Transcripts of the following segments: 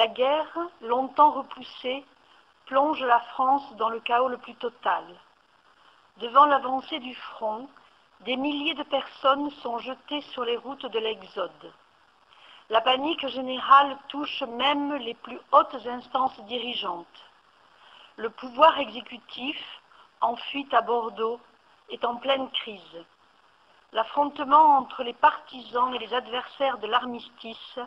La guerre, longtemps repoussée, plonge la France dans le chaos le plus total. Devant l'avancée du front, des milliers de personnes sont jetées sur les routes de l'exode. La panique générale touche même les plus hautes instances dirigeantes. Le pouvoir exécutif, en fuite à Bordeaux, est en pleine crise. L'affrontement entre les partisans et les adversaires de l'armistice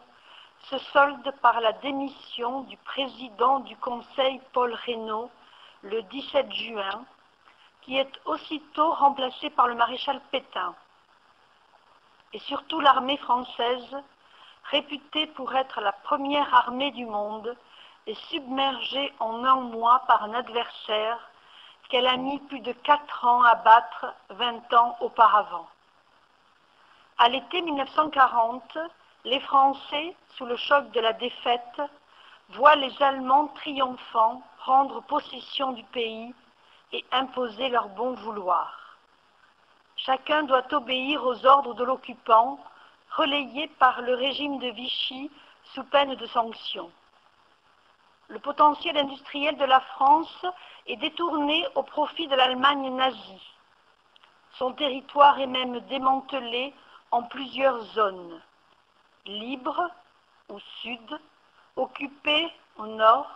se solde par la démission du président du Conseil Paul Reynaud le 17 juin, qui est aussitôt remplacé par le maréchal Pétain. Et surtout l'armée française, réputée pour être la première armée du monde, est submergée en un mois par un adversaire qu'elle a mis plus de 4 ans à battre 20 ans auparavant. À l'été 1940, les Français, sous le choc de la défaite, voient les Allemands triomphants prendre possession du pays et imposer leur bon vouloir. Chacun doit obéir aux ordres de l'occupant, relayés par le régime de Vichy sous peine de sanctions. Le potentiel industriel de la France est détourné au profit de l'Allemagne nazie. Son territoire est même démantelé en plusieurs zones, libres au sud, occupées au nord,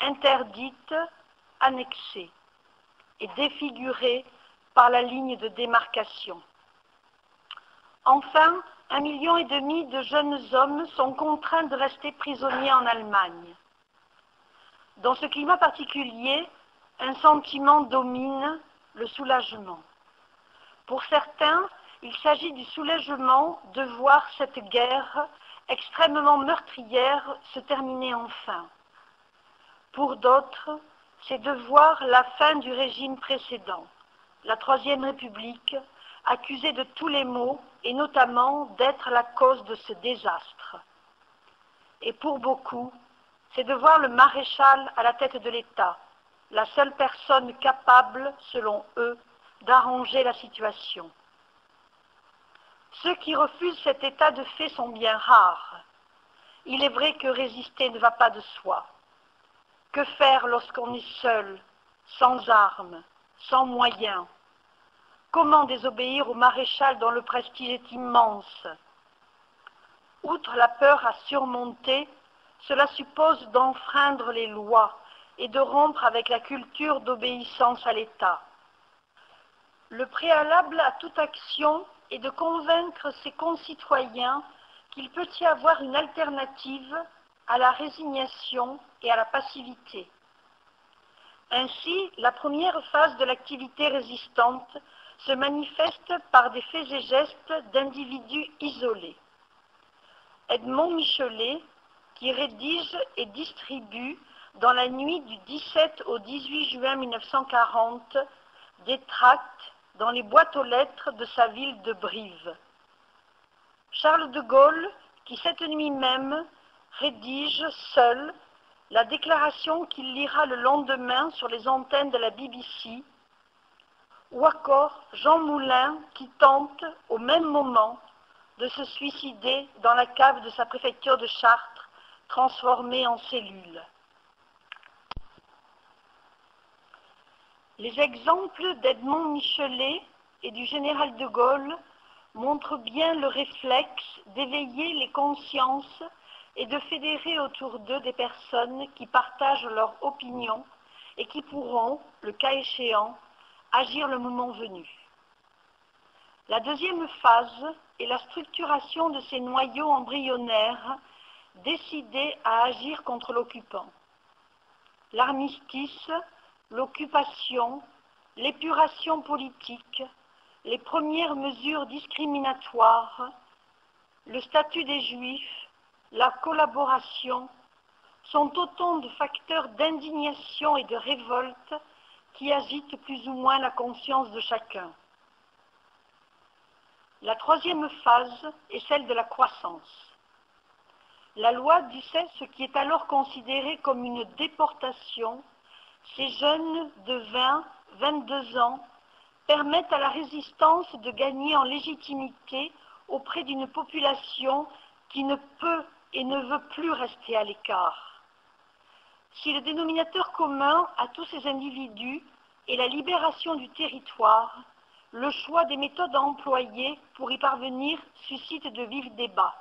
interdites, annexées et défigurées par la ligne de démarcation. Enfin, 1,5 million de jeunes hommes sont contraints de rester prisonniers en Allemagne. Dans ce climat particulier, un sentiment domine, le soulagement. Pour certains, il s'agit du soulagement de voir cette guerre extrêmement meurtrière se terminer enfin. Pour d'autres, c'est de voir la fin du régime précédent, la Troisième République, accusée de tous les maux et notamment d'être la cause de ce désastre. Et pour beaucoup, c'est de voir le maréchal à la tête de l'État, la seule personne capable, selon eux, d'arranger la situation. Ceux qui refusent cet état de fait sont bien rares. Il est vrai que résister ne va pas de soi. Que faire lorsqu'on est seul, sans armes, sans moyens? Comment désobéir au maréchal dont le prestige est immense? Outre la peur à surmonter, cela suppose d'enfreindre les lois et de rompre avec la culture d'obéissance à l'État. Le préalable à toute action est de convaincre ses concitoyens qu'il peut y avoir une alternative à la résignation et à la passivité. Ainsi, la première phase de l'activité résistante se manifeste par des faits et gestes d'individus isolés. Edmond Michelet, qui rédige et distribue dans la nuit du 17 au 18 juin 1940 des tracts dans les boîtes aux lettres de sa ville de Brive. Charles de Gaulle, qui cette nuit même rédige seul la déclaration qu'il lira le lendemain sur les antennes de la BBC, ou encore Jean Moulin qui tente au même moment de se suicider dans la cave de sa préfecture de Chartres, transformée en cellule. Les exemples d'Edmond Michelet et du général de Gaulle montrent bien le réflexe d'éveiller les consciences et de fédérer autour d'eux des personnes qui partagent leur opinion et qui pourront, le cas échéant, agir le moment venu. La deuxième phase est la structuration de ces noyaux embryonnaires décidés à agir contre l'occupant. L'armistice, l'occupation, l'épuration politique, les premières mesures discriminatoires, le statut des Juifs, la collaboration, sont autant de facteurs d'indignation et de révolte qui agitent plus ou moins la conscience de chacun. La troisième phase est celle de la croissance. La loi du 16, ce qui est alors considéré comme une déportation, ces jeunes de 20, 22 ans permettent à la résistance de gagner en légitimité auprès d'une population qui ne peut et ne veut plus rester à l'écart. Si le dénominateur commun à tous ces individus est la libération du territoire, le choix des méthodes à employer pour y parvenir suscite de vifs débats.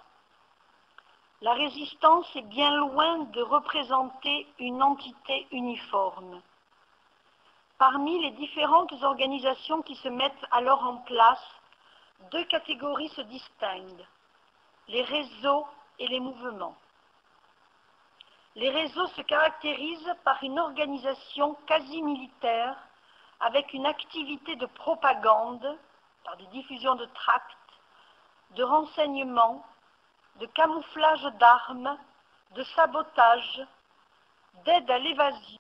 La résistance est bien loin de représenter une entité uniforme. Parmi les différentes organisations qui se mettent alors en place, deux catégories se distinguent, les réseaux et les mouvements. Les réseaux se caractérisent par une organisation quasi militaire avec une activité de propagande, par des diffusions de tracts, de renseignements, de camouflage d'armes, de sabotage, d'aide à l'évasion.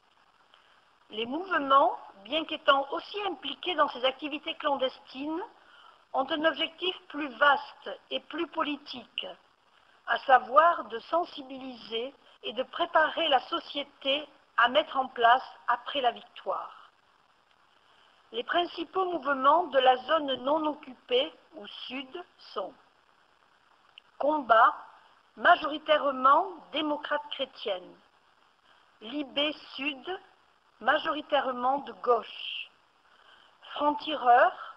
Les mouvements, bien qu'étant aussi impliqués dans ces activités clandestines, ont un objectif plus vaste et plus politique, à savoir de sensibiliser et de préparer la société à mettre en place après la victoire. Les principaux mouvements de la zone non occupée ou sud sont Combat, majoritairement démocrate chrétienne, Libé Sud, majoritairement de gauche, Francs-tireurs,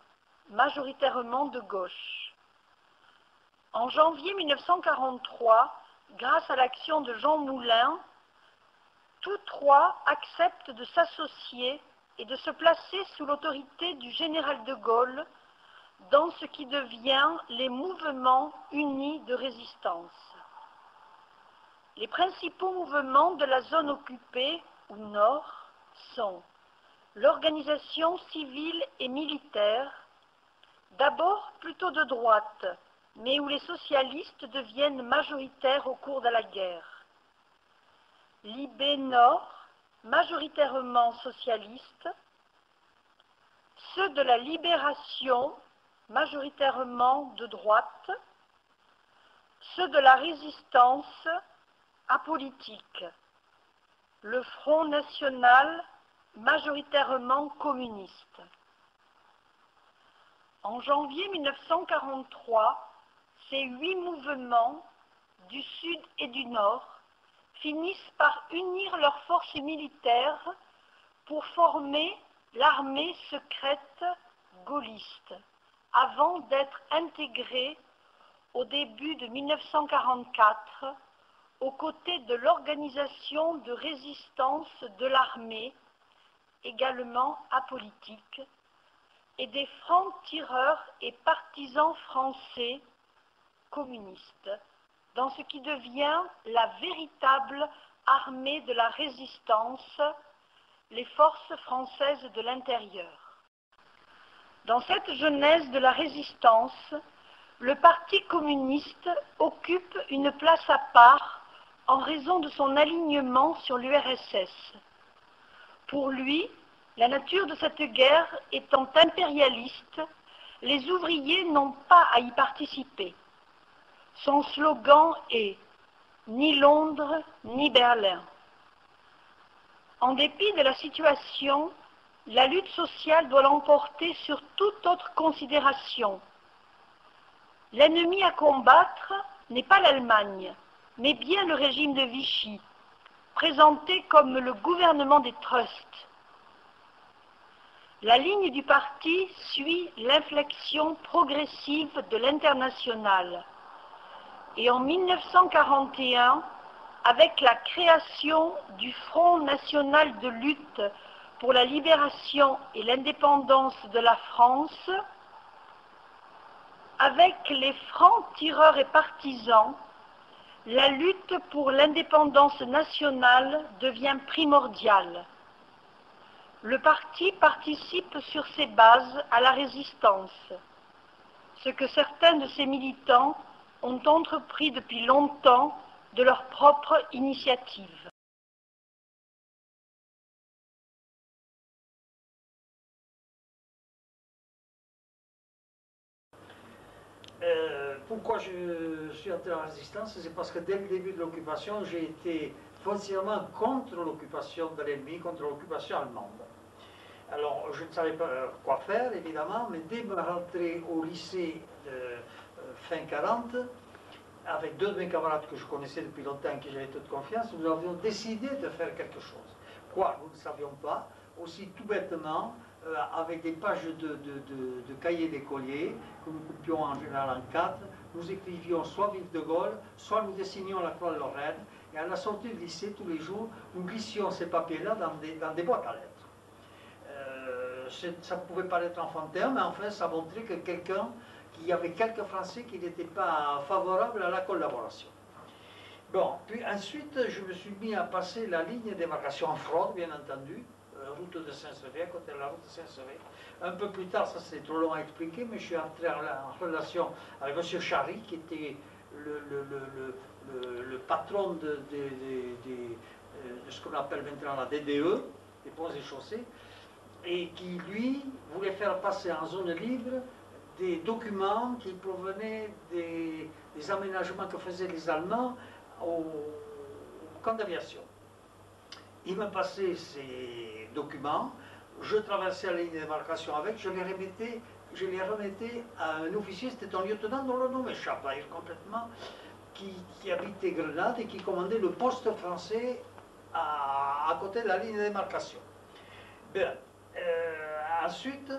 majoritairement de gauche. En janvier 1943, grâce à l'action de Jean Moulin, tous trois acceptent de s'associer et de se placer sous l'autorité du général de Gaulle dans ce qui devient les mouvements unis de résistance. Les principaux mouvements de la zone occupée ou nord sont l'organisation civile et militaire, d'abord plutôt de droite, mais où les socialistes deviennent majoritaires au cours de la guerre. L'IB Nord, majoritairement socialiste, ceux de la Libération, majoritairement de droite, ceux de la Résistance, apolitique, le Front National, majoritairement communiste. En janvier 1943, ces 8 mouvements du Sud et du Nord finissent par unir leurs forces militaires pour former l'armée secrète gaulliste, avant d'être intégrés au début de 1944 aux côtés de l'organisation de résistance de l'armée, également apolitique, et des francs-tireurs et partisans français communistes, dans ce qui devient la véritable armée de la résistance, les forces françaises de l'intérieur. Dans cette genèse de la résistance, le Parti communiste occupe une place à part en raison de son alignement sur l'URSS. Pour lui, la nature de cette guerre étant impérialiste, les ouvriers n'ont pas à y participer. Son slogan est « Ni Londres, ni Berlin ». En dépit de la situation, la lutte sociale doit l'emporter sur toute autre considération. L'ennemi à combattre n'est pas l'Allemagne, mais bien le régime de Vichy, présenté comme le gouvernement des trusts. La ligne du parti suit l'inflexion progressive de l'internationale. Et en 1941, avec la création du Front national de lutte pour la libération et l'indépendance de la France, avec les francs-tireurs et partisans, la lutte pour l'indépendance nationale devient primordiale. Le parti participe sur ses bases à la résistance, ce que certains de ses militants ont entrepris depuis longtemps de leur propre initiative. Pourquoi je suis entré en résistance? C'est parce que dès le début de l'occupation, j'ai été foncièrement contre l'occupation de l'ennemi, contre l'occupation allemande. Alors, je ne savais pas quoi faire, évidemment, mais dès ma rentrée au lycée de fin 40, avec deux de mes camarades que je connaissais depuis longtemps et qui j'avais toute confiance, nous avions décidé de faire quelque chose. Quoi, nous ne savions pas. Aussi tout bêtement, avec des pages de cahiers d'écoliers, que nous coupions en général en quatre, nous écrivions soit Vive de Gaulle, soit nous dessinions la croix de Lorraine, et à la sortie du lycée, tous les jours, nous glissions ces papiers-là dans des boîtes à lettres. Ça pouvait paraître enfantin, mais enfin, ça montrait que qu'il y avait quelques Français qui n'étaient pas favorables à la collaboration. Bon, puis ensuite, je me suis mis à passer la ligne de démarcation en fraude, bien entendu, route de Saint-Sever, à côté de la route de Saint-Sever. Un peu plus tard, ça c'est trop long à expliquer, mais je suis entré en relation avec M. Chary, qui était le patron de ce qu'on appelle maintenant la DDE, des ponts et chaussées, et qui, lui, voulait faire passer en zone libre des documents qui provenaient des aménagements que faisaient les Allemands au camp d'aviation. Il me passait ces documents, je traversais la ligne de démarcation avec, je les remettais à un officier, c'était un lieutenant dont le nom m'échappe complètement, qui habitait Grenade et qui commandait le poste français à côté de la ligne de démarcation. Bien, ensuite,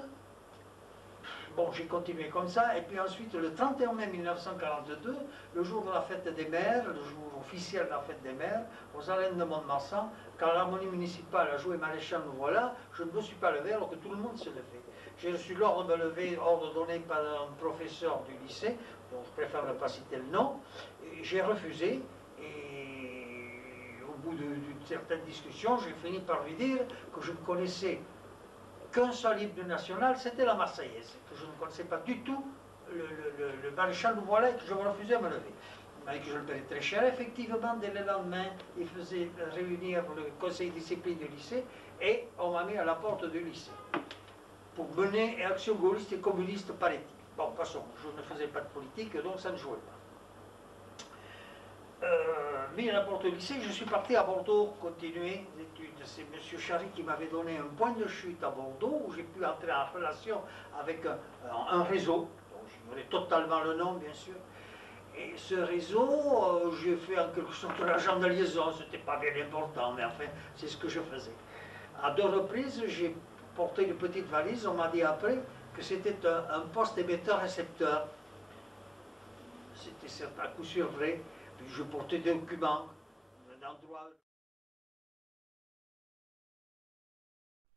bon, j'ai continué comme ça, et puis ensuite, le 31 mai 1942, le jour de la fête des mères, le jour officiel de la fête des mères, aux arènes de Mont-de-Marsan, quand l'harmonie municipale a joué Maréchal Nous voilà, je ne me suis pas levé alors que tout le monde s'est levé. J'ai reçu l'ordre de me lever, ordre donné par un professeur du lycée, dont je préfère ne pas citer le nom, et j'ai refusé, et au bout d'une certaine discussion, j'ai fini par lui dire que je ne connaissais qu'un seul hymne national, c'était la Marseillaise, que je ne connaissais pas du tout le maréchal Nous voilà et que je me refusais à me lever. Il m'a dit que je le payais très cher. Effectivement, dès le lendemain, il faisait réunir le conseil de discipline du lycée et on m'a mis à la porte du lycée pour mener une action gaulliste et communiste par-il. Bon, de toute façon, je ne faisais pas de politique, donc ça ne jouait pas. Mis à la porte du lycée, je suis parti à Bordeaux continuer les études. C'est M. Chary qui m'avait donné un point de chute à Bordeaux où j'ai pu entrer en relation avec un réseau, dont j'ignorais totalement le nom bien sûr. Et ce réseau, j'ai fait en quelque sorte l'agent de liaison, c'était pas bien important, mais enfin, c'est ce que je faisais. À deux reprises, j'ai porté une petite valise, on m'a dit après que c'était un poste émetteur-récepteur. C'était à coup sûr vrai. Puis je portais des documents d'endroit.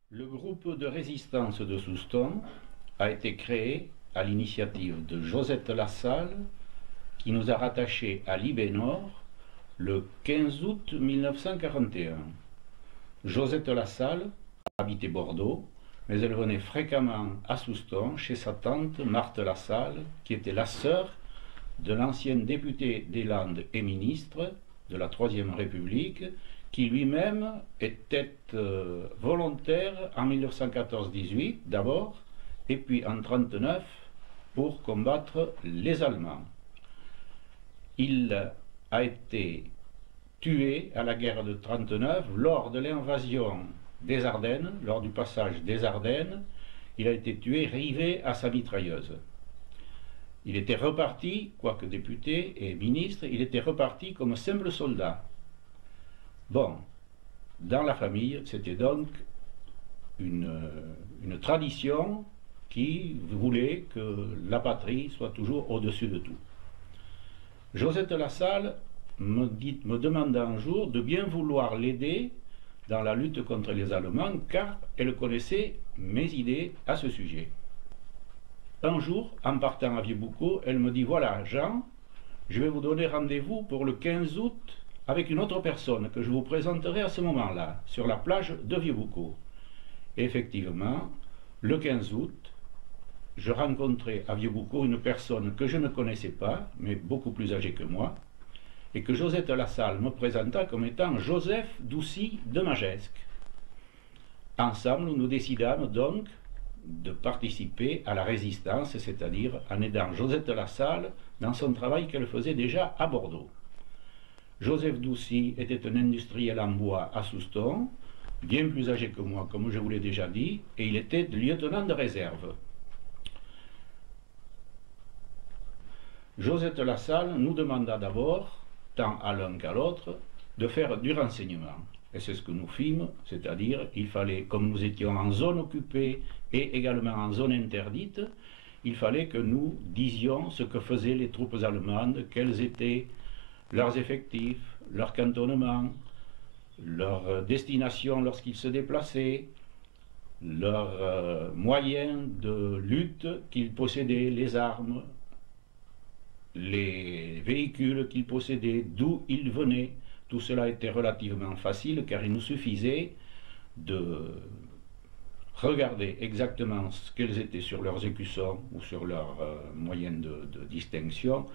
Le groupe de résistance de Soustons a été créé à l'initiative de Josette Lassalle, qui nous a rattachés à Libé-Nord le 15 août 1941. Josette Lassalle habitait Bordeaux, mais elle venait fréquemment à Soustons chez sa tante Marthe Lassalle, qui était la sœur de l'ancien député des Landes et ministre de la Troisième République, qui lui-même était volontaire en 1914-18 d'abord, et puis en 1939 pour combattre les Allemands. Il a été tué à la guerre de 1939 lors de l'invasion des Ardennes, lors du passage des Ardennes. Il a été tué rivé à sa mitrailleuse. Il était reparti, quoique député et ministre, il était reparti comme simple soldat. Bon, dans la famille, c'était donc une tradition qui voulait que la patrie soit toujours au-dessus de tout. Josette Lassalle me demanda un jour de bien vouloir l'aider dans la lutte contre les Allemands, car elle connaissait mes idées à ce sujet. Un jour, en partant à Vieux-Boucau, elle me dit « Voilà, Jean, je vais vous donner rendez-vous pour le 15 août avec une autre personne que je vous présenterai à ce moment-là, sur la plage de Vieux-Boucau. » Effectivement, le 15 août, je rencontrai à Vieux-Boucau une personne que je ne connaissais pas, mais beaucoup plus âgée que moi, et que Josette Lassalle me présenta comme étant Joseph Doucy de Magescq. Ensemble, nous décidâmes donc de participer à la résistance, c'est-à-dire en aidant Josette Lassalle dans son travail qu'elle faisait déjà à Bordeaux. Joseph Doucy était un industriel en bois à Soustons, bien plus âgé que moi, comme je vous l'ai déjà dit, et il était lieutenant de réserve. Josette Lassalle nous demanda d'abord, tant à l'un qu'à l'autre, de faire du renseignement. Et c'est ce que nous fîmes, c'est-à-dire il fallait, comme nous étions en zone occupée et également en zone interdite, il fallait que nous disions ce que faisaient les troupes allemandes, quels étaient leurs effectifs, leur cantonnement, leur destination lorsqu'ils se déplaçaient, leurs moyens de lutte qu'ils possédaient, les armes, les véhicules qu'ils possédaient, d'où ils venaient. Tout cela était relativement facile car il nous suffisait de regarder exactement ce qu'elles étaient sur leurs écussons ou sur leurs moyens de distinction,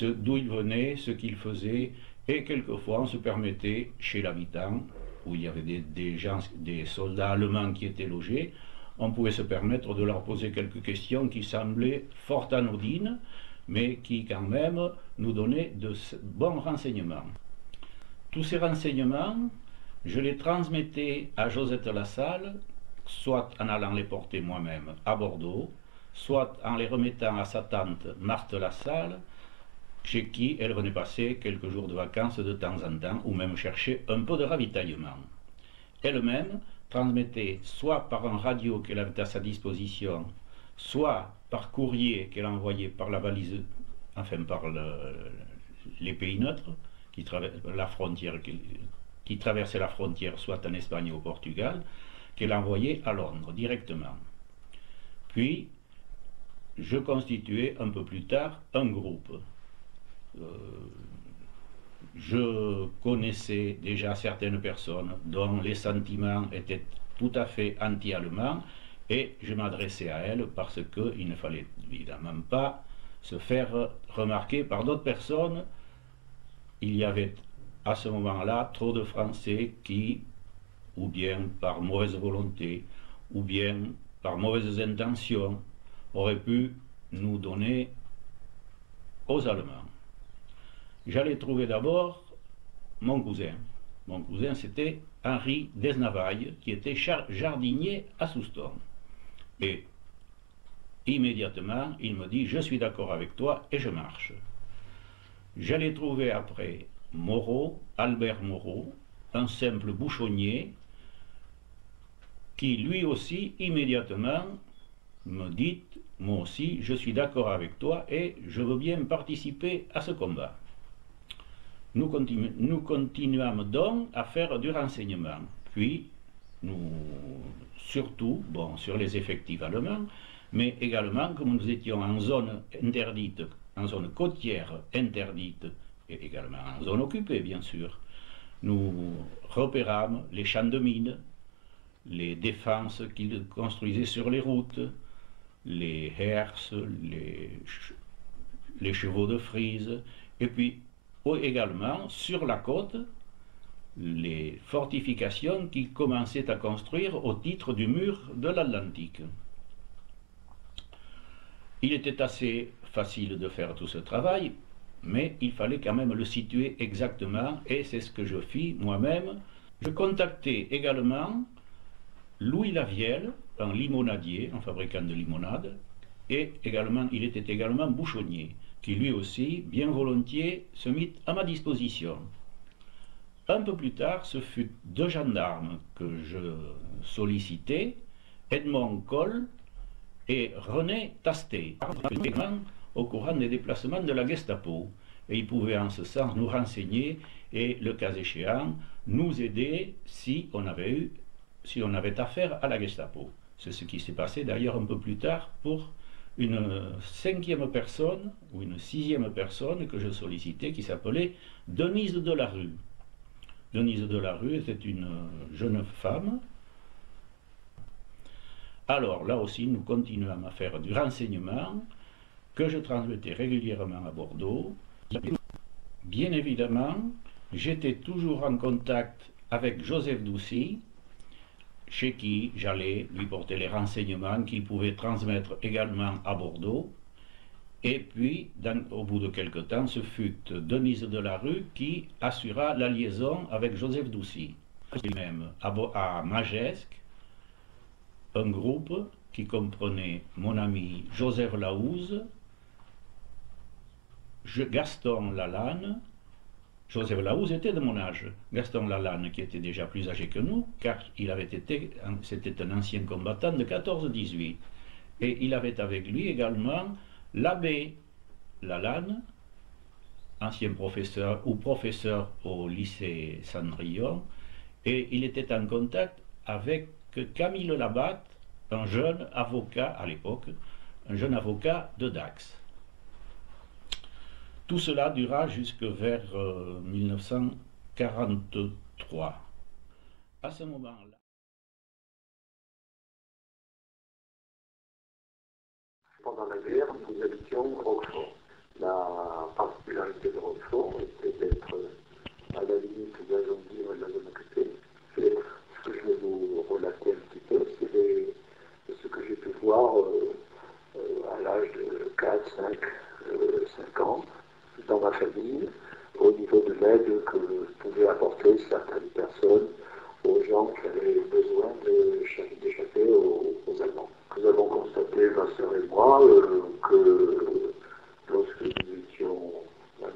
d'où ils venaient, ce qu'ils faisaient, et quelquefois on se permettait chez l'habitant, où il y avait des gens, des soldats allemands qui étaient logés, on pouvait se permettre de leur poser quelques questions qui semblaient fort anodines, mais qui quand même nous donnaient de bons renseignements. Tous ces renseignements, je les transmettais à Josette Lassalle, soit en allant les porter moi-même à Bordeaux, soit en les remettant à sa tante Marthe Lassalle, chez qui elle venait passer quelques jours de vacances de temps en temps, ou même chercher un peu de ravitaillement. Elle-même transmettait soit par un radio qu'elle avait à sa disposition, soit par courrier qu'elle envoyait par la valise, enfin par les pays neutres, qui traversaient la frontière, soit en Espagne ou au Portugal, qu'elle envoyait à Londres directement. Puis, je constituais un peu plus tard un groupe. Je connaissais déjà certaines personnes dont les sentiments étaient tout à fait anti-allemands et je m'adressais à elles parce qu'il ne fallait évidemment pas se faire remarquer par d'autres personnes. Il y avait à ce moment-là trop de Français qui, ou bien par mauvaise volonté, ou bien par mauvaises intentions, auraient pu nous donner aux Allemands. J'allais trouver d'abord mon cousin. Mon cousin, c'était Henri Desnavailles, qui était jardinier à Soustons. Et immédiatement, il me dit « Je suis d'accord avec toi » et je marche. J'allais trouver après Moreau, Albert Moreau, un simple bouchonnier, qui lui aussi, immédiatement, me dit « Moi aussi, je suis d'accord avec toi et je veux bien participer à ce combat ». Nous continuâmes donc à faire du renseignement. Puis, surtout, sur les effectifs allemands, mais également, comme nous étions en zone interdite, en zone côtière interdite, et également en zone occupée, bien sûr, nous repérâmes les champs de mines, les défenses qu'ils construisaient sur les routes, les herses, les chevaux de frise, et puis également sur la côte les fortifications qu'ils commençaient à construire au titre du mur de l'Atlantique. Il était assez facile de faire tout ce travail, mais il fallait quand même le situer exactement, et c'est ce que je fis moi-même. Je contactai également Louis Lavielle, un limonadier, un fabricant de limonade, et également, il était également bouchonnier, qui lui aussi, bien volontiers, se mit à ma disposition. Un peu plus tard, ce fut deux gendarmes que je sollicitai, Edmond Coll et René Tastet, au courant des déplacements de la Gestapo. Et ils pouvaient en ce sens nous renseigner et, le cas échéant, nous aider si on avait affaire à la Gestapo. C'est ce qui s'est passé d'ailleurs un peu plus tard pour une cinquième personne ou une sixième personne que je sollicitais qui s'appelait Denise Delarue. Denise Delarue était une jeune femme. Alors là aussi nous continuâmes à faire du renseignement que je transmettais régulièrement à Bordeaux. Bien évidemment, j'étais toujours en contact avec Joseph Doucy, chez qui j'allais lui porter les renseignements qu'il pouvait transmettre également à Bordeaux. Et puis, au bout de quelque temps, ce fut Denise Delarue qui assura la liaison avec Joseph Doucy. Même à Magescq, un groupe qui comprenait mon ami Joseph Laouze, Gaston Lalanne, Joseph Laouz était de mon âge. Gaston Lalanne, qui était déjà plus âgé que nous, car c'était un ancien combattant de 14-18. Et il avait avec lui également l'abbé Lalanne, ancien professeur ou professeur au lycée Cendrillon, et il était en contact avec Camille Labatte, un jeune avocat à l'époque, un jeune avocat de Dax. Tout cela dura jusque vers 1943. À ce moment-là, pendant la guerre, nous habitions Roquefort. La particularité de Roquefort était d'être à la limite de la zone libre et de la zone occupée. C'est ce que je vais vous relater un petit peu, c'est ce que j'ai pu voir à l'âge de 4, 5 ans dans ma famille, au niveau de l'aide que pouvaient apporter certaines personnes aux gens qui avaient besoin d'échapper aux Allemands. Nous avons constaté, ma sœur et moi, que lorsque nous étions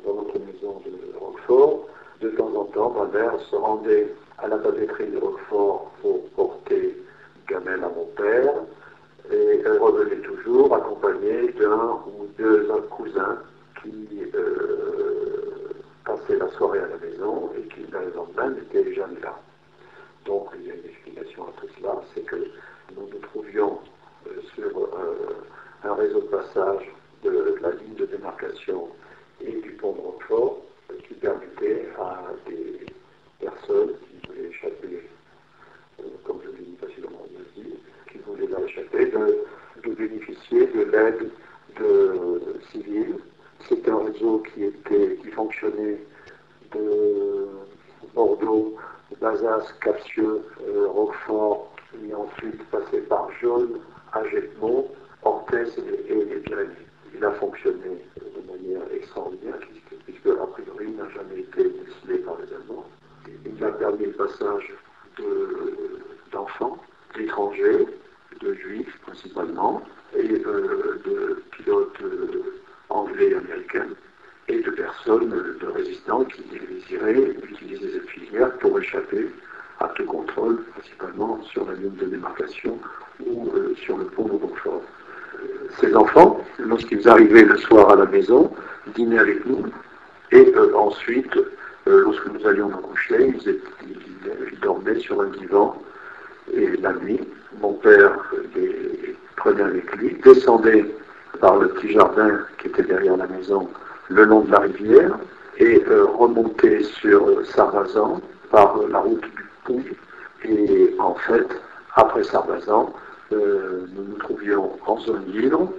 dans notre maison de Roquefort, de temps en temps, ma mère se rendait à la papeterie de Roquefort pour porter gamelle à mon père, et elle revenait toujours accompagnée d'un ou deux cousins qui passaient la soirée à la maison et qui, le lendemain, n'étaient jamais là. Donc, il y a une explication à tout cela, c'est que nous nous trouvions sur un réseau de passage de la ligne de démarcation et du pont de Roquefort qui permettait à des personnes qui voulaient échapper, comme je l'ai dit facilement dit, qui voulaient échapper, de bénéficier de l'aide civile. C'est un réseau qui fonctionnait de Bordeaux, Bazas, Captieux, Roquefort, et ensuite passé par Jaune, Agetmont, Orthez et les Pyrénées. Il a fonctionné de manière extraordinaire, puisque a priori il n'a jamais été décelé par les Allemands. Il a permis le passage d'enfants, d'étrangers, de juifs principalement, et de pilotes anglais et américains, et de personnes de résistants qui désiraient utiliser cette filière pour échapper à tout contrôle, principalement sur la ligne de démarcation ou sur le pont de Roquefort. Ces enfants, lorsqu'ils arrivaient le soir à la maison, dînaient avec nous, et ensuite, lorsque nous allions nous coucher, ils dormaient sur un divan, et la nuit, mon père les prenait avec lui, descendait par le petit jardin qui était derrière la maison, le long de la rivière, et remontait sur Sarrazan par la route du Pont. Et en fait, après Sarrazan, nous nous trouvions en zone libre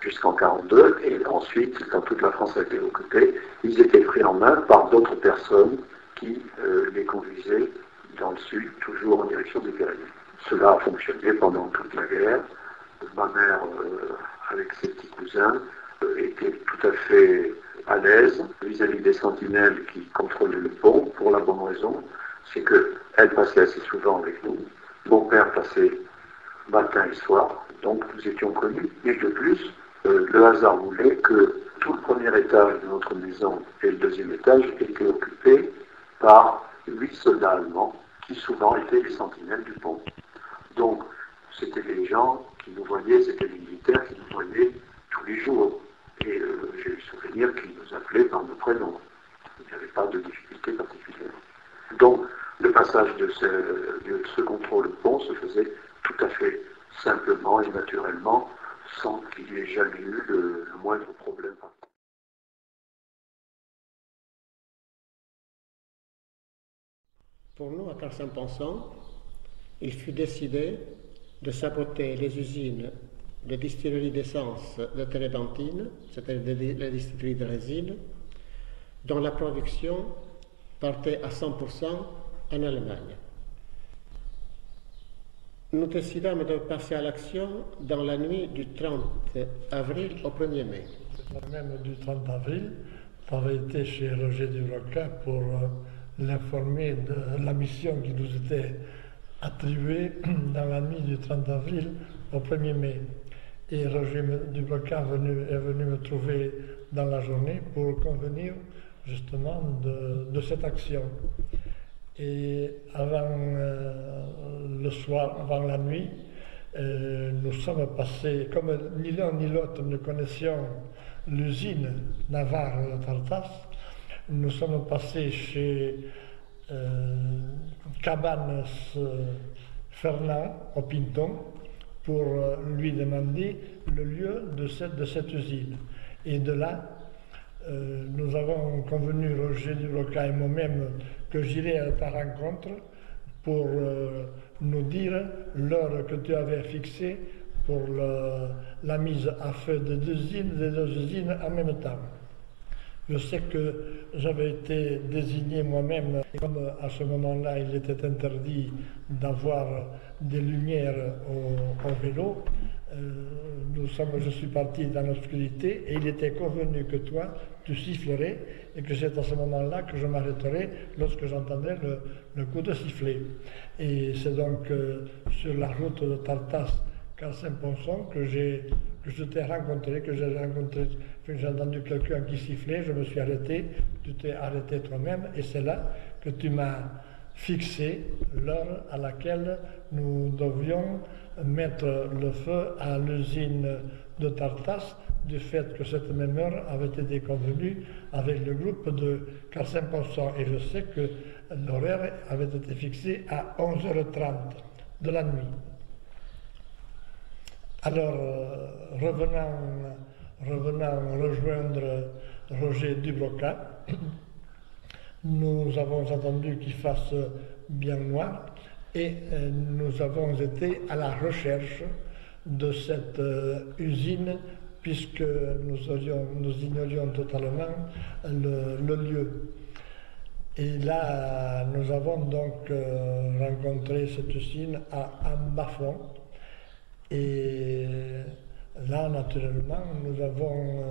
jusqu'en 1942, et ensuite, quand toute la France a été occupée, ils étaient pris en main par d'autres personnes qui les conduisaient dans le sud, toujours en direction des Pyrénées. Cela a fonctionné pendant toute la guerre. Ma mère, avec ses petits cousins, était tout à fait à l'aise vis-à-vis des sentinelles qui contrôlaient le pont, pour la bonne raison, c'est qu'elle passait assez souvent avec nous. Mon père passait matin et soir, donc nous étions connus. Et de plus, le hasard voulait que tout le premier étage de notre maison et le deuxième étage étaient occupés par 8 soldats allemands qui souvent étaient les sentinelles du pont. Donc, c'était des gens qui nous voyaient, c'était des militaires qui nous voyaient tous les jours. Et j'ai le souvenir qu'ils nous appelaient par nos prénoms. Il n'y avait pas de difficulté particulière. Donc, le passage de ce contrôle de pont se faisait tout à fait simplement et naturellement, sans qu'il y ait jamais eu le moindre problème. Pour nous, à Carson-Ponson, il fut décidé de saboter les usines de distillerie d'essence de térébenthine, c'est-à-dire les distilleries de résine, dont la production partait à 100% en Allemagne. Nous décidâmes de passer à l'action dans la nuit du 30 avril au 1er mai. Même du 30 avril, j'avais été chez Roger Duroca pour l'informer de la mission qui nous était attribuée dans la nuit du 30 avril au 1er mai. Et Roger Duroca est venu me trouver dans la journée pour convenir justement de cette action. Et avant le soir, avant la nuit, nous sommes passés, comme ni l'un ni l'autre ne connaissions l'usine Navarre de Tartas, nous sommes passés chez Cabanes Fernand au Pinton pour lui demander le lieu de cette usine. Et de là, nous avons convenu, Roger Dubroca et moi-même, que j'irais à ta rencontre pour nous dire l'heure que tu avais fixée pour la mise à feu des deux usines en même temps. Je sais que j'avais été désigné moi-même, comme à ce moment-là il était interdit d'avoir des lumières au vélo, je suis parti dans l'obscurité et il était convenu que toi, tu sifflerais et que c'est à ce moment-là que je m'arrêterais lorsque j'entendrais le coup de sifflet. Et c'est donc sur la route de Tartas à Saint-Ponson que je t'ai rencontré, que j'ai entendu quelqu'un qui sifflait, je me suis arrêté, tu t'es arrêté toi-même et c'est là que tu m'as fixé l'heure à laquelle nous devions mettre le feu à l'usine de Tartas, du fait que cette même heure avait été convenue avec le groupe de Saint-Ponson. Et je sais que l'horaire avait été fixé à 11h30 de la nuit. Alors, revenant rejoindre Roger Dubroca, nous avons attendu qu'il fasse bien noir et nous avons été à la recherche de cette usine puisque nous ignorions totalement le lieu. Et là, nous avons donc rencontré cette usine à Ambafon. Et là, naturellement, nous avons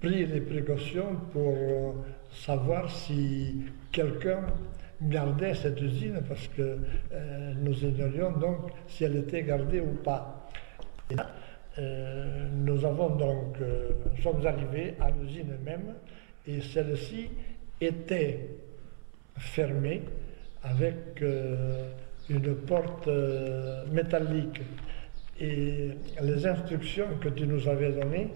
pris les précautions pour savoir si quelqu'un gardait cette usine, parce que nous ignorions donc si elle était gardée ou pas. Et là, nous sommes arrivés à l'usine même, et celle-ci était fermée avec une porte métallique. Et les instructions que tu nous avais données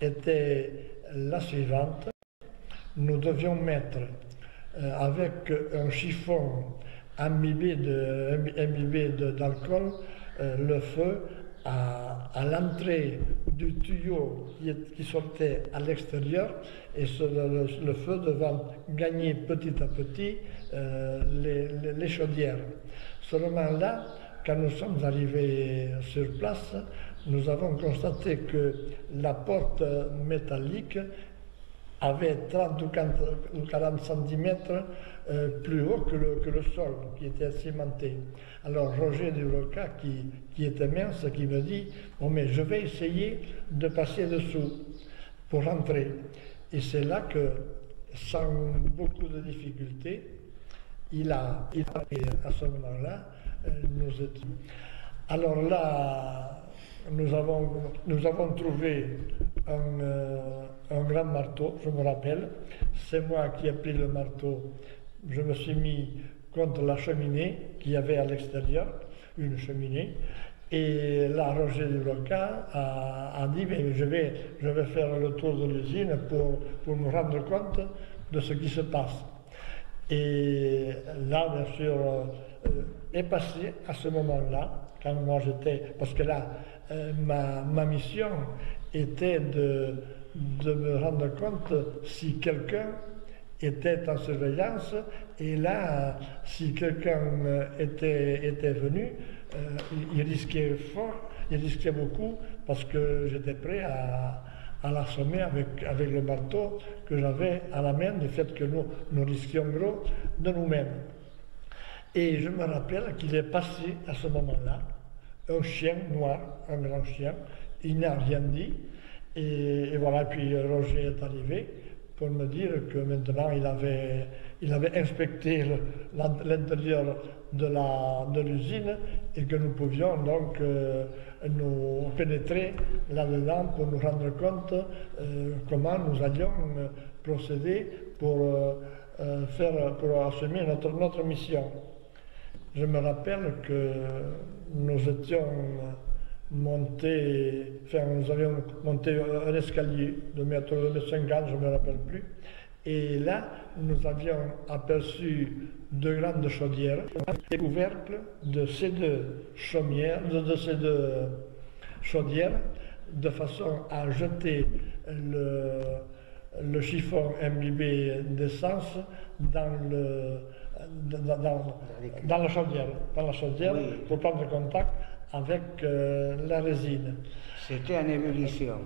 étaient la suivante. Nous devions mettre avec un chiffon imbibé d'alcool le feu à l'entrée du tuyau qui sortait à l'extérieur et le feu devant gagner petit à petit les chaudières. Seulement là, quand nous sommes arrivés sur place, nous avons constaté que la porte métallique avait 30 ou 40 cm plus haut que le sol, qui était cimenté. Alors Roger Dubroca, qui était mince, qui me dit « Bon, mais je vais essayer de passer dessous pour rentrer ». Et c'est là que, sans beaucoup de difficultés, il a à ce moment-là, nous étions. Alors là, nous avons trouvé un grand marteau, je me rappelle. C'est moi qui ai pris le marteau. Je me suis mis contre la cheminée qu'il y avait à l'extérieur, une cheminée. Et là, Roger Dubroca a dit, mais je vais faire le tour de l'usine pour me rendre compte de ce qui se passe. Et là, bien sûr, est passé à ce moment-là, quand moi j'étais, parce que là, ma mission était de me rendre compte si quelqu'un était en surveillance, et là, si quelqu'un était venu, il risquait fort, il risquait beaucoup, parce que j'étais prêt à l'assommer avec le marteau que j'avais à la main, du fait que nous risquions gros de nous-mêmes. Et je me rappelle qu'il est passé à ce moment-là un chien noir, un grand chien, il n'a rien dit, et voilà, puis Roger est arrivé pour me dire que maintenant il avait inspecté l'intérieur de l'usine et que nous pouvions donc nous pénétrer là-dedans pour nous rendre compte comment nous allions procéder pour assumer notre mission. Je me rappelle que nous avions monté un escalier de mètre 50, je ne me rappelle plus, et là, nous avions aperçu deux grandes chaudières, les couvercles de ces deux chaudières, de façon à jeter le chiffon imbibé d'essence dans la chaudière Oui. pour prendre contact avec la résine. C'était en ébullition.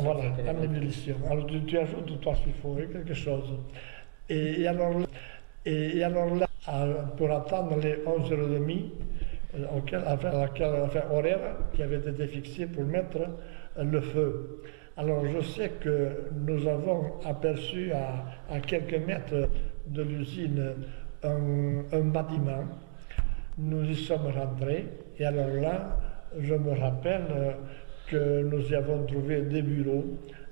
Voilà, en ébullition. Alors tu ajoutes toi s'il faut quelque chose. Et alors là, pour attendre les 11h30, horaire qui avait été fixé pour mettre le feu. Alors je sais que nous avons aperçu à quelques mètres de l'usine un bâtiment. Nous y sommes rentrés et alors là, je me rappelle que nous y avons trouvé des bureaux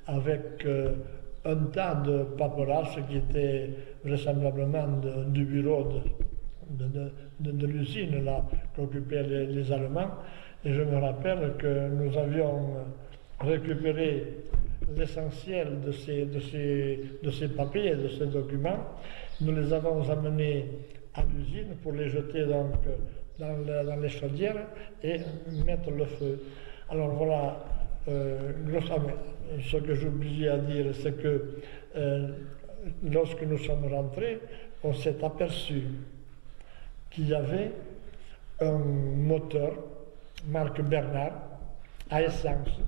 avec un tas de paperasses qui étaient vraisemblablement du bureau de l'usine là qu'occupaient les Allemands. Et je me rappelle que nous avions récupéré l'essentiel de ces papiers, de ces documents. Nous les avons amenés à l'usine pour les jeter donc dans les chaudières et mettre le feu. Alors voilà, ce que j'oubliais à dire, c'est que lorsque nous sommes rentrés, on s'est aperçu qu'il y avait un moteur, marque Bernard, à essence.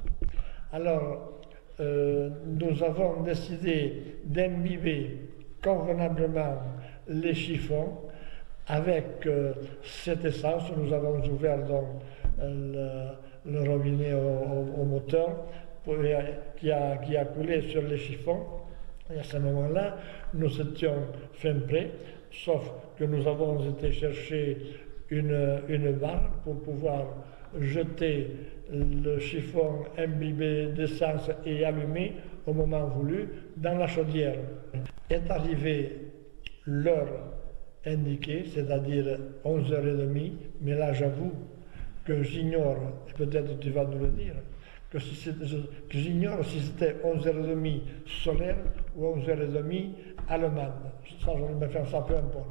Alors, nous avons décidé d'imbiber convenablement les chiffons avec cette essence. Nous avons ouvert donc le robinet au moteur qui a coulé sur les chiffons. Et à ce moment-là, nous étions fin prêts, sauf que nous avons été chercher une barre pour pouvoir jeter le chiffon imbibé d'essence et allumé au moment voulu dans la chaudière. Est arrivée l'heure indiquée, c'est-à-dire 11h30, mais là j'avoue que j'ignore, et peut-être tu vas nous le dire, que j'ignore si c'était 11h30 solaire ou 11h30 allemande. Ça, je vais me faire ça, peu importe.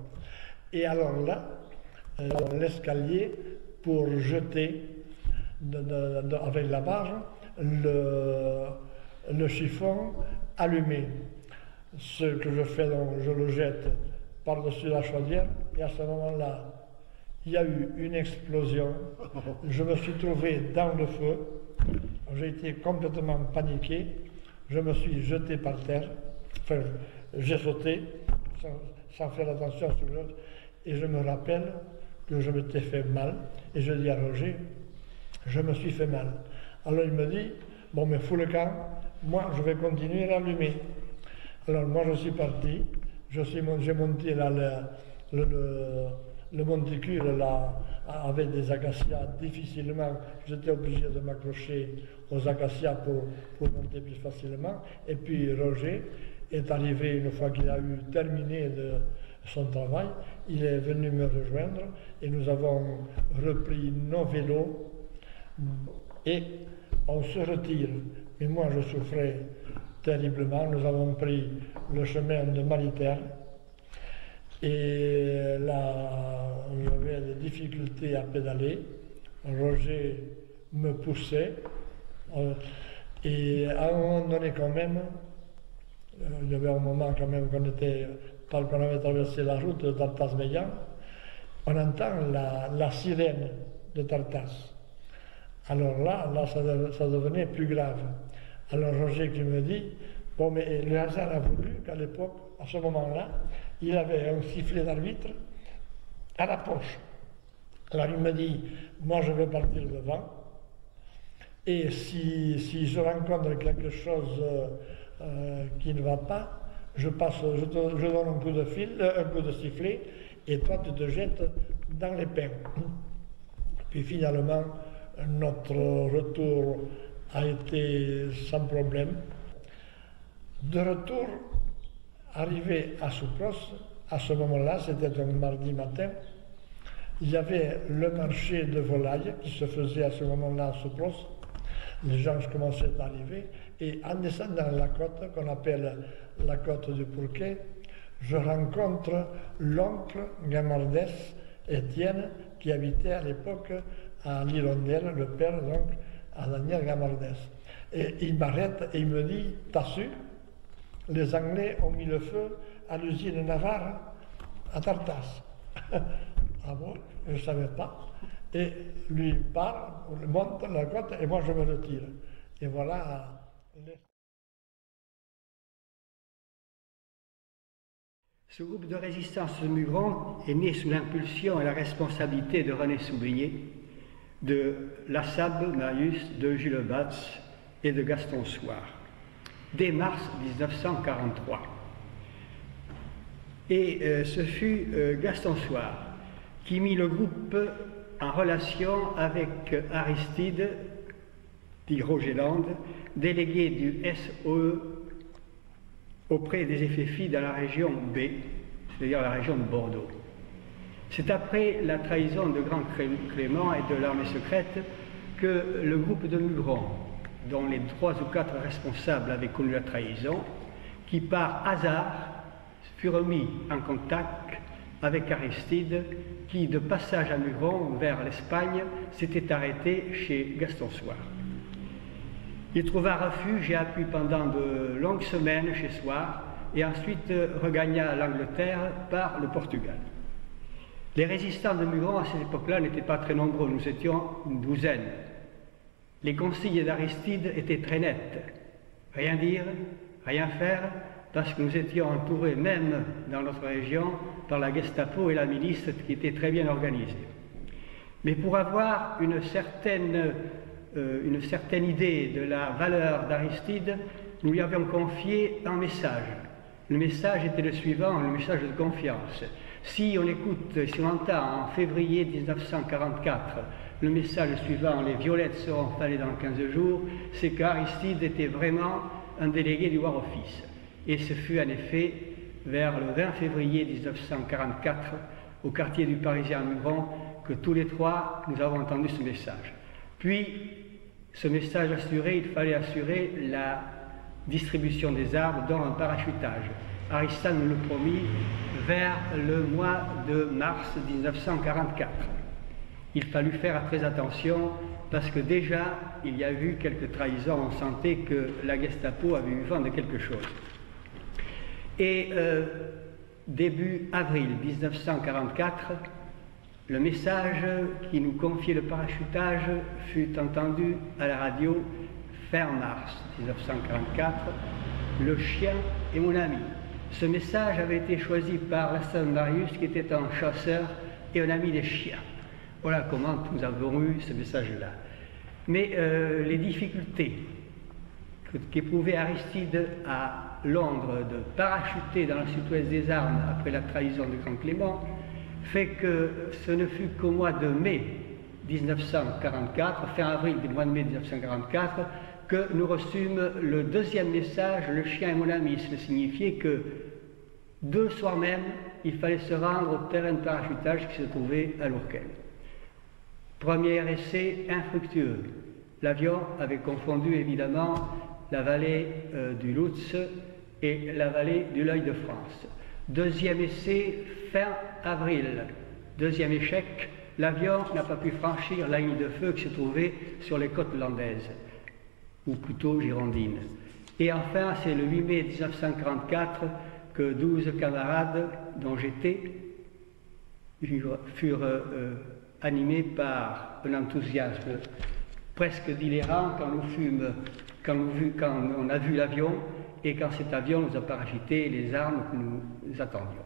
Et alors là, l'escalier pour jeter avec la barre le chiffon allumé. Ce que je fais, donc, je le jette par-dessus la chaudière et à ce moment-là, il y a eu une explosion. Je me suis trouvé dans le feu. J'ai été complètement paniqué. Je me suis jeté par terre. Enfin, j'ai sauté sans faire attention sur l'autre. Et je me rappelle que je m'étais fait mal. Et je dis à Roger, je me suis fait mal. Alors il me dit, bon mais fous le camp, moi je vais continuer à allumer. Alors moi je suis parti, j'ai monté là le monticule là avec des acacias difficilement. J'étais obligé de m'accrocher aux acacias pour monter plus facilement. Et puis Roger est arrivé une fois qu'il a eu terminé son travail, il est venu me rejoindre et nous avons repris nos vélos et on se retire. Mais moi je souffrais terriblement. Nous avons pris le chemin de Malitaire et là j'avais des difficultés à pédaler. Roger me poussait et à un moment donné quand même, il y avait un moment quand même qu'on avait traversé la route de Tartas-Meillan, on entend la sirène de Tartas. Alors là ça devenait plus grave. Alors Roger qui me dit, bon mais le hasard a voulu qu'à l'époque, à ce moment-là, il avait un sifflet d'arbitre à la poche. Alors il me dit, moi je vais partir devant, et si je rencontre quelque chose qui ne va pas, je donne un coup de sifflet, et toi tu te jettes dans les pins. Puis finalement, notre retour a été sans problème. De retour, arrivé à Soupros, à ce moment-là, c'était un mardi matin, il y avait le marché de volailles qui se faisait à ce moment-là à Soupros. Les gens commençaient à arriver et en descendant la côte, qu'on appelle la côte du Pourquet, je rencontre l'oncle Gamardès, Étienne, qui habitait à l'époque à l'Hirondelle, le père donc à Daniel Gamardès. Et il m'arrête et il me dit, t'as su, les Anglais ont mis le feu à l'usine Navarre à Tartas. Ah bon, je ne savais pas. Et lui part, monte la côte et moi je me retire. Et voilà. Ce groupe de résistance de Mugron est né sous l'impulsion et la responsabilité de René Soublier, de Lassab Marius, de Jules Batz et de Gaston Soir, dès mars 1943. Et ce fut Gaston Soir qui mit le groupe en relation avec Aristide Tigrogéland, délégué du SOE auprès des FFI dans la région B, c'est-à-dire la région de Bordeaux. C'est après la trahison de Grand Clément et de l'armée secrète que le groupe de Mugron, dont les 3 ou 4 responsables avaient connu la trahison, qui par hasard fut remis en contact avec Aristide, qui de passage à Mugron vers l'Espagne s'était arrêté chez Gaston Soir. Il trouva refuge et appui pendant de longues semaines chez Soir et ensuite regagna l'Angleterre par le Portugal. Les résistants de Mugron à cette époque-là n'étaient pas très nombreux, nous étions une douzaine. Les consignes d'Aristide étaient très nettes. Rien dire, rien faire, parce que nous étions entourés, même dans notre région, par la Gestapo et la milice qui étaient très bien organisées. Mais pour avoir une certaine idée de la valeur d'Aristide, nous lui avions confié un message. Le message était le suivant, le message de confiance. Si on écoute, si on entend en février 1944 le message suivant, les violettes seront fanées dans 15 jours, c'est qu'Aristide était vraiment un délégué du War Office. Et ce fut en effet vers le 20 février 1944, au quartier du Parisien à Mugron, que tous les trois nous avons entendu ce message. Puis, ce message assuré, il fallait assurer la distribution des armes, dont un parachutage. Aristide nous le promit vers le mois de mars 1944. Il fallut faire très attention parce que déjà, il y a eu quelques trahisons, on sentait que la Gestapo avait eu vent de quelque chose. Et début avril 1944, le message qui nous confiait le parachutage fut entendu à la radio fin mars 1944. Le chien est mon ami. Ce message avait été choisi par Lassab Marius, qui était un chasseur et un ami des chiens. Voilà comment nous avons eu ce message-là. Mais les difficultés qu'éprouvait Aristide à Londres de parachuter dans la Sud-Ouest des armes après la trahison de Grand Clément fait que ce ne fut qu'au mois de mai 1944, fin avril du mois de mai 1944, que nous reçûmes le deuxième message, le chien est mon ami. Cela signifiait que deux soirs même, il fallait se rendre au terrain de parachutage qui se trouvait à Lourquel. Premier essai infructueux. L'avion avait confondu évidemment la vallée du Lutz et la vallée du l'Œil de France. Deuxième essai, fin avril. Deuxième échec, l'avion n'a pas pu franchir la ligne de feu qui se trouvait sur les côtes landaises, ou plutôt girondines. Et enfin, c'est le 8 mai 1944 que 12 camarades, dont j'étais, furent animés par un enthousiasme presque délirant quand on a vu l'avion et quand cet avion nous a parachuté les armes que nous attendions.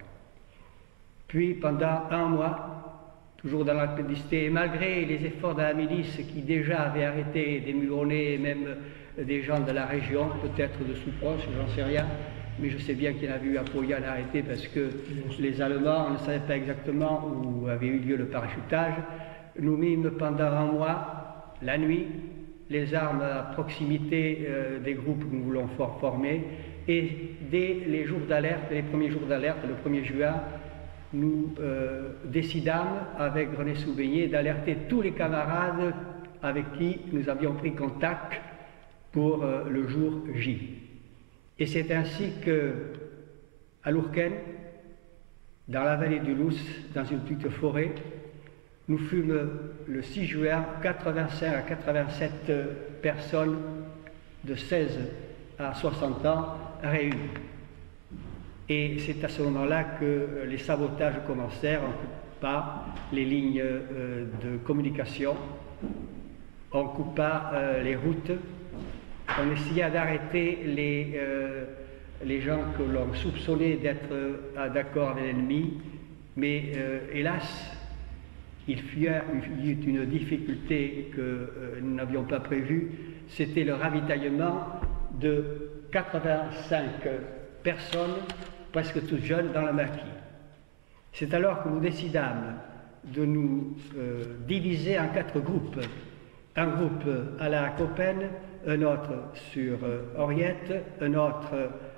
Puis pendant un mois, toujours dans la clandestinité, et malgré les efforts de la milice qui déjà avait arrêté des Mugronnais et même des gens de la région, peut-être de Soupros, j'en sais rien, mais je sais bien qu'il y en avait eu à Pauillac arrêté parce que les Allemands ne savaient pas exactement où avait eu lieu le parachutage. Nous mîmes pendant un mois la nuit, les armes à proximité des groupes que nous voulons former, et dès les jours d'alerte, les premiers jours d'alerte, le 1er juin, nous décidâmes avec René Soubegné d'alerter tous les camarades avec qui nous avions pris contact pour le jour J. Et c'est ainsi que, à Lourquen, dans la vallée du Lousse, dans une petite forêt, nous fûmes le 6 juin 85 à 87 personnes de 16 à 60 ans réunies. Et c'est à ce moment-là que les sabotages commencèrent. On coupa les lignes de communication, on coupa les routes, on essaya d'arrêter les gens que l'on soupçonnait d'être d'accord avec l'ennemi, mais hélas, il y eut une difficulté que nous n'avions pas prévue, c'était le ravitaillement de 85 personnes, presque toutes jeunes, dans la maquis. C'est alors que nous décidâmes de nous diviser en 4 groupes. Un groupe à la Coppenne, un autre sur Oriette, un autre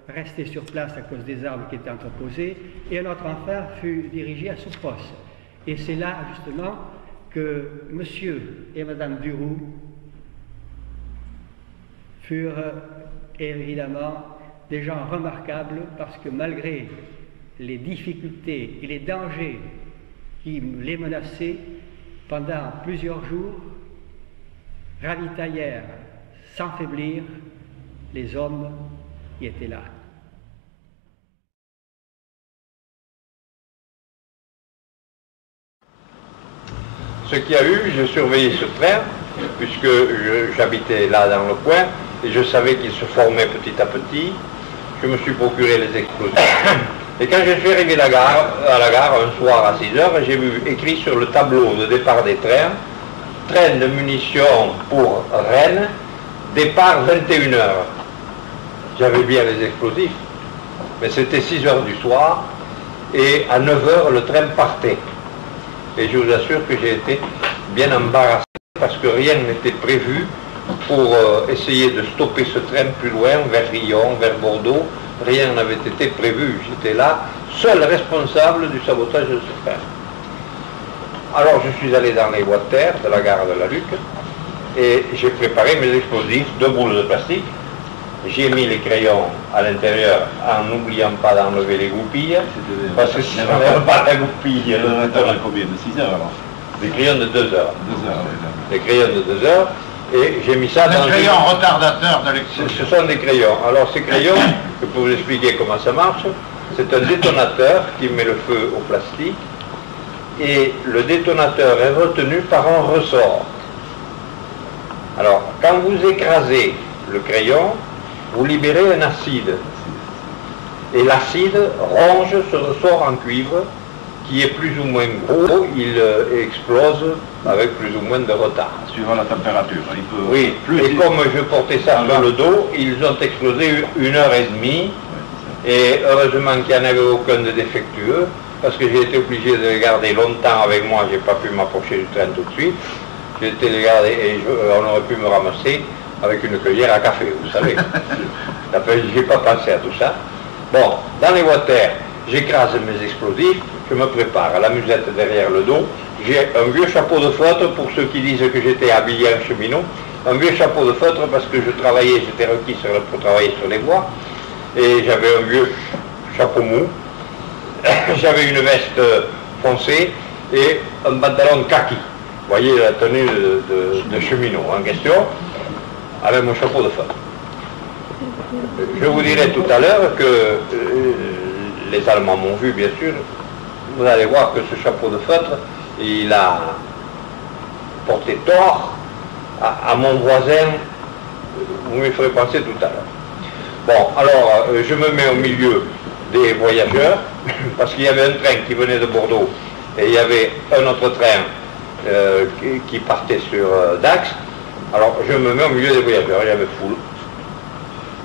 resté sur place à cause des armes qui étaient entreposées, et un autre enfin fut dirigé à Soupros. Et c'est là justement que monsieur et madame Duroux furent évidemment des gens remarquables, parce que malgré les difficultés et les dangers qui les menaçaient, pendant plusieurs jours, ravitaillèrent sans faiblir les hommes qui étaient là. Ce qu'il y a eu, je surveillais ce train, puisque j'habitais là dans le coin, et je savais qu'il se formait petit à petit. Je me suis procuré les explosifs. Et quand je suis arrivé à la gare un soir à 6 heures, j'ai vu écrit sur le tableau de départ des trains, train de munitions pour Rennes, départ 21 heures. J'avais bien les explosifs, mais c'était 6 heures du soir, et à 9 heures, le train partait. Et je vous assure que j'ai été bien embarrassé, parce que rien n'était prévu pour essayer de stopper ce train plus loin, vers Rion, vers Bordeaux. Rien n'avait été prévu. J'étais là, seul responsable du sabotage de ce train. Alors je suis allé dans les bois de terre de la gare de la Luc, et j'ai préparé mes explosifs, 2 boules de plastique. J'ai mis les crayons à l'intérieur en n'oubliant pas d'enlever les goupilles. Parce que si on n'avait pas la goupille, combien de 6 heures alors? Des crayons de 2 heures. 2 heures, oui. Des crayons de 2 heures. Et j'ai mis ça dans... Des crayons retardateurs de l'explosion. Ce sont des crayons. Alors ces crayons, je peux vous expliquer comment ça marche. C'est un détonateur qui met le feu au plastique. Et le détonateur est retenu par un ressort. Alors, quand vous écrasez le crayon, vous libérez un acide. Et l'acide ronge ce ressort en cuivre qui est plus ou moins gros, il explose avec plus ou moins de retard. Suivant la température. Il peut oui, et comme je portais ça sur le dos, ils ont explosé 1h30, et heureusement qu'il n'y en avait aucun de défectueux, parce que j'ai été obligé de les garder longtemps avec moi, j'ai pas pu m'approcher du train tout de suite, j'ai été les garder et on aurait pu me ramasser avec une cueillère à café, vous savez. J'ai pas pensé à tout ça. Bon, dans les water, j'écrase mes explosifs, je me prépare, la musette derrière le dos, j'ai un vieux chapeau de feutre, pour ceux qui disent que j'étais habillé en cheminot, un vieux chapeau de feutre parce que je travaillais, j'étais requis pour travailler sur les bois, et j'avais un vieux chapeau mou, j'avais une veste foncée et un pantalon kaki. Vous voyez la tenue de cheminot en question, avec mon chapeau de feutre. Je vous dirai tout à l'heure que les Allemands m'ont vu, bien sûr. Vous allez voir que ce chapeau de feutre, il a porté tort à mon voisin. Vous me ferez penser tout à l'heure. Bon, alors, je me mets au milieu des voyageurs, parce qu'il y avait un train qui venait de Bordeaux, et il y avait un autre train qui partait sur Dax. Alors, je me mets au milieu des voyageurs, il y avait foule.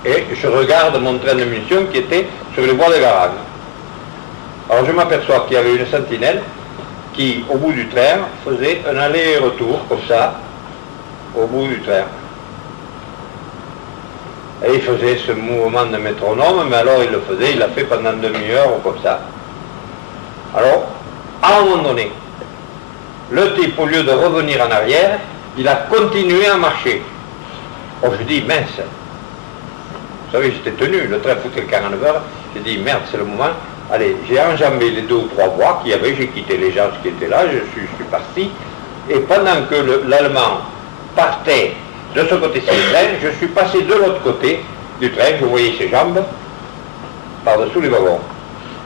Et je regarde mon train de munitions qui était sur les voies de garage. Alors je m'aperçois qu'il y avait une sentinelle qui, au bout du train, faisait un aller-retour, comme ça, au bout du train. Et il faisait ce mouvement de métronome, mais alors il le faisait, il l'a fait pendant une demi-heure ou comme ça. Alors, à un moment donné, le type, au lieu de revenir en arrière, il a continué à marcher. Oh, je dis, mince. Vous savez, j'étais tenu, le train foutait le 49 heures. J'ai dit, merde, c'est le moment. Allez, j'ai enjambé les 2 ou 3 voies qu'il y avait, j'ai quitté les gens qui étaient là, je suis parti. Et pendant que l'Allemand partait de ce côté-ci du train, je suis passé de l'autre côté du train, je voyais ses jambes par-dessous les wagons.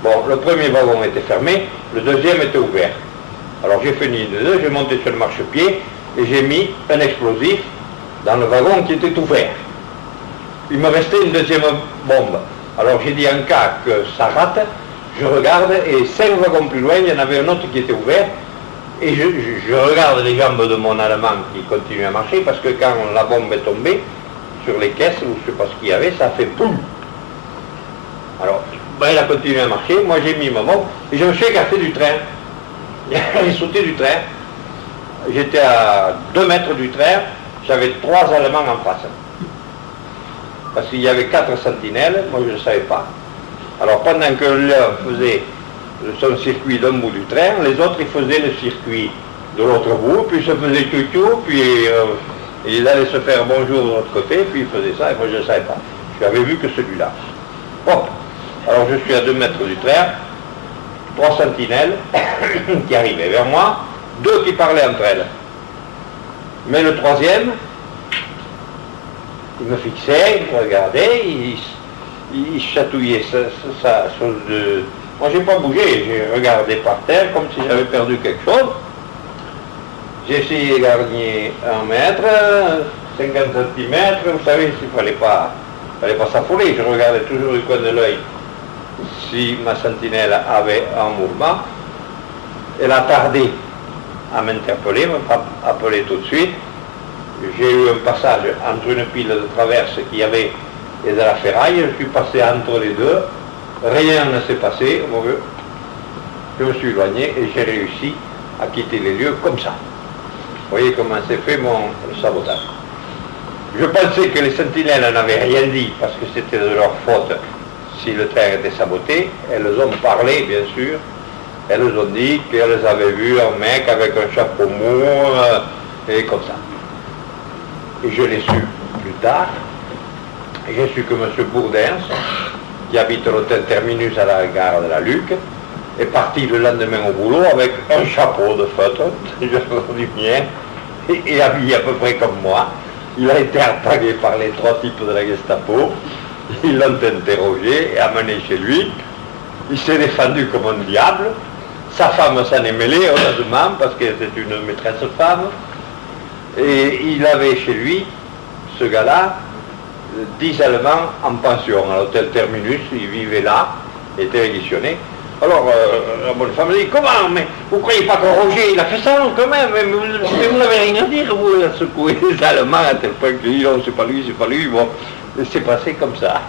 Bon, le premier wagon était fermé, le deuxième était ouvert. Alors j'ai fini de deux, j'ai monté sur le marchepied et j'ai mis un explosif dans le wagon qui était ouvert. Il me restait une deuxième bombe. Alors j'ai dit en cas que ça rate, je regarde et 5 wagons plus loin, il y en avait un autre qui était ouvert. Et je regarde les jambes de mon Allemand qui continuent à marcher parce que quand la bombe est tombée sur les caisses ou je ne sais pas ce qu'il y avait, ça fait poum. Alors, ben, il a continué à marcher, moi j'ai mis ma bombe et je me suis écarté du train. J'ai sauté du train. J'étais à 2 mètres du train, j'avais 3 Allemands en face. Parce qu'il y avait 4 sentinelles, moi je ne savais pas. Alors pendant que l'un faisait son circuit d'un bout du train, les autres ils faisaient le circuit de l'autre bout, puis ils se faisaient cucu, puis ils allaient se faire bonjour de l'autre côté, puis ils faisaient ça, et moi je ne savais pas. Je n'avais vu que celui-là. Hop. Alors je suis à 2 mètres du train, 3 sentinelles qui arrivaient vers moi, 2 qui parlaient entre elles. Mais le troisième, il me fixait, il me regardait, il chatouillait sa chose de... Moi j'ai pas bougé, j'ai regardé par terre comme si j'avais perdu quelque chose. J'ai essayé de gagner 1 mètre, 50 cm, vous savez, il fallait pas s'affoler, je regardais toujours du coin de l'œil si ma sentinelle avait un mouvement. Elle a tardé à m'interpeller, m'a appelé tout de suite. J'ai eu un passage entre une pile de traverse qu'il y avait et de la ferraille, je suis passé entre les deux, rien ne s'est passé, je me suis éloigné et j'ai réussi à quitter les lieux comme ça. Vous voyez comment s'est fait mon sabotage. Je pensais que les sentinelles n'avaient rien dit parce que c'était de leur faute si le train était saboté. Elles ont parlé, bien sûr. Elles ont dit qu'elles avaient vu un mec avec un chapeau mou et comme ça. Et je l'ai su plus tard. J'ai su que M. Bourdins, qui habite l'hôtel Terminus à la gare de la Luc, est parti le lendemain au boulot avec un chapeau de feutre, je du mien, et habillé à peu près comme moi. Il a été attaqué par les 3 types de la Gestapo. Ils l'ont interrogé et amené chez lui. Il s'est défendu comme un diable. Sa femme s'en est mêlée, heureusement, parce que c'est une maîtresse femme. Et il avait chez lui, ce gars-là, 10 Allemands en pension à l'hôtel Terminus. Il vivait là, était réquisitionné. Alors, la bonne femme dit, comment, mais vous ne croyez pas que Roger, il a fait ça quand même, mais vous n'avez rien à dire, vous, il a secoué les Allemands à tel point que je dis, non, c'est pas lui, bon, c'est passé comme ça.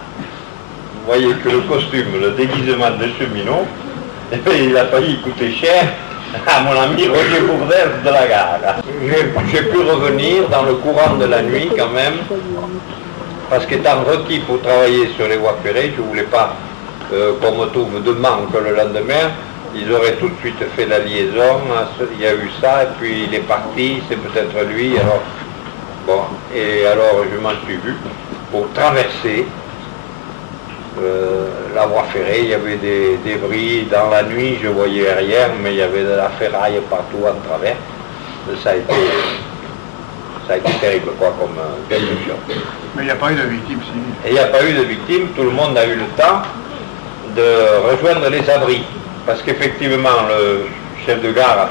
Vous voyez que le costume, le déguisement de cheminot, il a failli coûter cher à mon ami Roger Bourdin de la gare. J'ai pu revenir dans le courant de la nuit quand même, parce qu'étant requis pour travailler sur les voies ferrées, je ne voulais pas qu'on me trouve de manque le lendemain. Ils auraient tout de suite fait la liaison, il y a eu ça, et puis il est parti, c'est peut-être lui, alors bon, et alors je m'en suis vu pour traverser la voie ferrée. Il y avait des débris dans la nuit, je voyais rien, mais il y avait de la ferraille partout en travers. Ça a été terrible, quoi, comme destruction. Mais il n'y a pas eu de victimes civiles. Et il n'y a pas eu de victimes, tout le monde a eu le temps de rejoindre les abris. Parce qu'effectivement, le chef de gare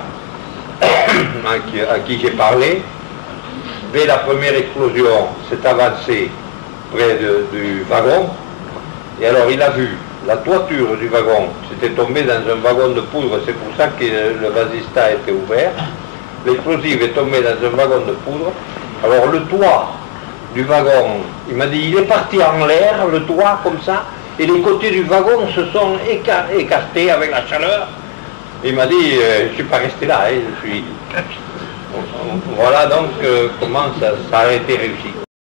à qui j'ai parlé, dès la première explosion, s'est avancé près du wagon. Et alors il a vu la toiture du wagon, c'était tombé dans un wagon de poudre, c'est pour ça que le vasistat était ouvert. L'explosif est tombé dans un wagon de poudre. Alors le toit du wagon, il m'a dit, il est parti en l'air, le toit comme ça, et les côtés du wagon se sont écartés avec la chaleur. Il m'a dit, je ne suis pas resté là, je suis Voilà donc comment ça a été réussi.